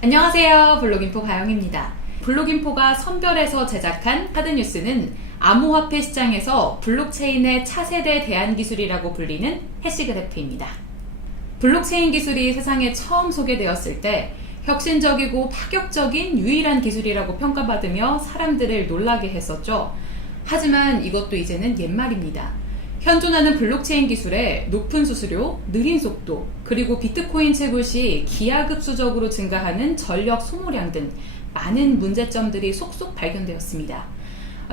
안녕하세요. 블록인포 가영입니다. 블록인포가 선별해서 제작한 카드뉴스는 암호화폐 시장에서 블록체인의 차세대 대안기술이라고 불리는 해시그래프입니다. 블록체인 기술이 세상에 처음 소개되었을 때 혁신적이고 파격적인 유일한 기술이라고 평가받으며 사람들을 놀라게 했었죠. 하지만 이것도 이제는 옛말입니다. 현존하는 블록체인 기술의 높은 수수료, 느린 속도, 그리고 비트코인 채굴 시 기하급수적으로 증가하는 전력 소모량 등 많은 문제점들이 속속 발견되었습니다.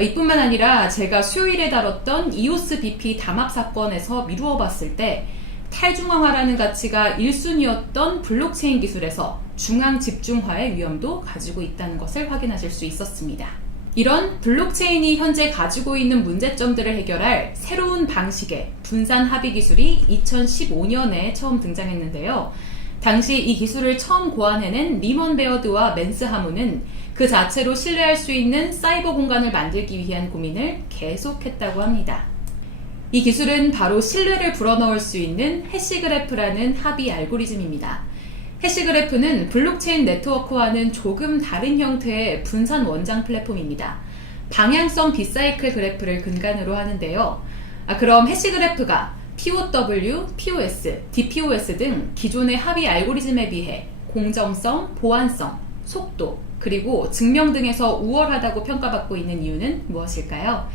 이뿐만 아니라 제가 수요일에 다뤘던 이오스 BP 담합 사건에서 미루어 봤을 때 탈중앙화라는 가치가 1순위였던 블록체인 기술에서 중앙 집중화의 위험도 가지고 있다는 것을 확인하실 수 있었습니다. 이런 블록체인이 현재 가지고 있는 문제점들을 해결할 새로운 방식의 분산 합의 기술이 2015년에 처음 등장했는데요. 당시 이 기술을 처음 고안해낸 리먼 베어드와 맨스 하문은 그 자체로 신뢰할 수 있는 사이버 공간을 만들기 위한 고민을 계속했다고 합니다. 이 기술은 바로 신뢰를 불어넣을 수 있는 해시그래프라는 합의 알고리즘입니다. 해시그래프는 블록체인 네트워크와는 조금 다른 형태의 분산 원장 플랫폼입니다. 방향성 비사이클 그래프를 근간으로 하는데요. 그럼 해시그래프가 POW, POS, DPoS 등 기존의 합의 알고리즘에 비해 공정성, 보안성, 속도, 그리고 증명 등에서 우월하다고 평가받고 있는 이유는 무엇일까요?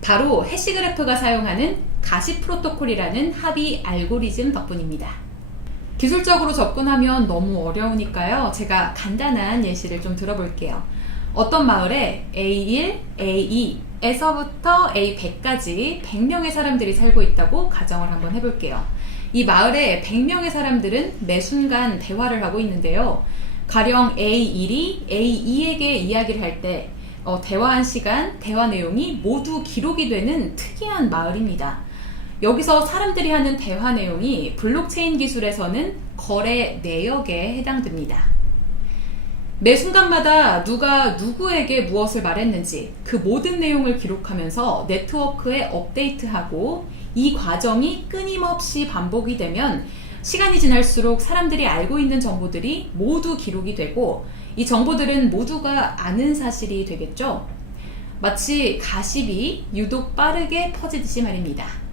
바로 해시그래프가 사용하는 가시 프로토콜이라는 합의 알고리즘 덕분입니다. 기술적으로 접근하면 너무 어려우니까요. 제가 간단한 예시를 좀 들어볼게요. 어떤 마을에 A1, A2에서부터 A100까지 100명의 사람들이 살고 있다고 가정을 한번 해볼게요. 이 마을에 100명의 사람들은 매 순간 대화를 하고 있는데요. 가령 A1이 A2에게 이야기를 할 때 대화한 시간, 대화 내용이 모두 기록이 되는 특이한 마을입니다. 여기서 사람들이 하는 대화 내용이 블록체인 기술에서는 거래 내역에 해당됩니다. 매 순간마다 누가 누구에게 무엇을 말했는지 그 모든 내용을 기록하면서 네트워크에 업데이트하고 이 과정이 끊임없이 반복이 되면 시간이 지날수록 사람들이 알고 있는 정보들이 모두 기록이 되고 이 정보들은 모두가 아는 사실이 되겠죠. 마치 가십이 유독 빠르게 퍼지듯이 말입니다.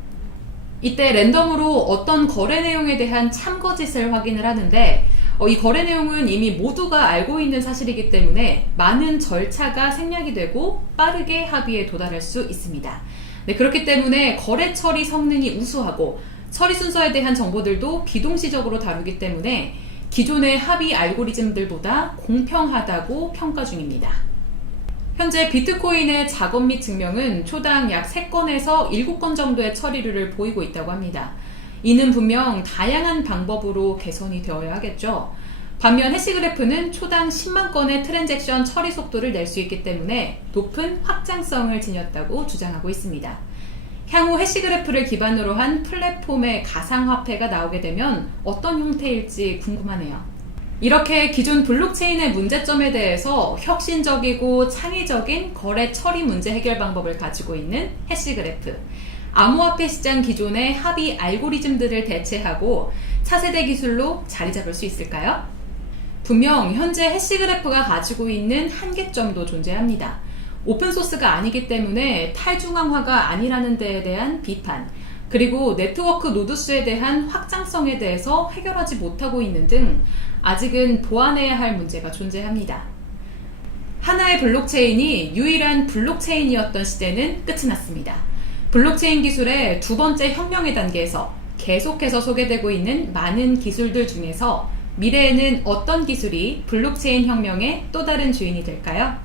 이때 랜덤으로 어떤 거래 내용에 대한 참거짓을 확인을 하는데 이 거래 내용은 이미 모두가 알고 있는 사실이기 때문에 많은 절차가 생략이 되고 빠르게 합의에 도달할 수 있습니다. 네, 그렇기 때문에 거래 처리 성능이 우수하고 처리 순서에 대한 정보들도 비동시적으로 다루기 때문에 기존의 합의 알고리즘들보다 공평하다고 평가 중입니다. 현재 비트코인의 작업 및 증명은 초당 약 3건에서 7건 정도의 처리율을 보이고 있다고 합니다. 이는 분명 다양한 방법으로 개선이 되어야 하겠죠. 반면 해시그래프는 초당 10만 건의 트랜잭션 처리 속도를 낼 수 있기 때문에 높은 확장성을 지녔다고 주장하고 있습니다. 향후 해시그래프를 기반으로 한 플랫폼의 가상화폐가 나오게 되면 어떤 형태일지 궁금하네요. 이렇게 기존 블록체인의 문제점에 대해서 혁신적이고 창의적인 거래 처리 문제 해결 방법을 가지고 있는 해시그래프. 암호화폐 시장 기존의 합의 알고리즘들을 대체하고 차세대 기술로 자리 잡을 수 있을까요? 분명 현재 해시그래프가 가지고 있는 한계점도 존재합니다. 오픈소스가 아니기 때문에 탈중앙화가 아니라는 데에 대한 비판, 그리고 네트워크 노드 수에 대한 확장성에 대해서 해결하지 못하고 있는 등 아직은 보완해야 할 문제가 존재합니다. 하나의 블록체인이 유일한 블록체인이었던 시대는 끝이 났습니다. 블록체인 기술의 두 번째 혁명의 단계에서 계속해서 소개되고 있는 많은 기술들 중에서 미래에는 어떤 기술이 블록체인 혁명의 또 다른 주인이 될까요?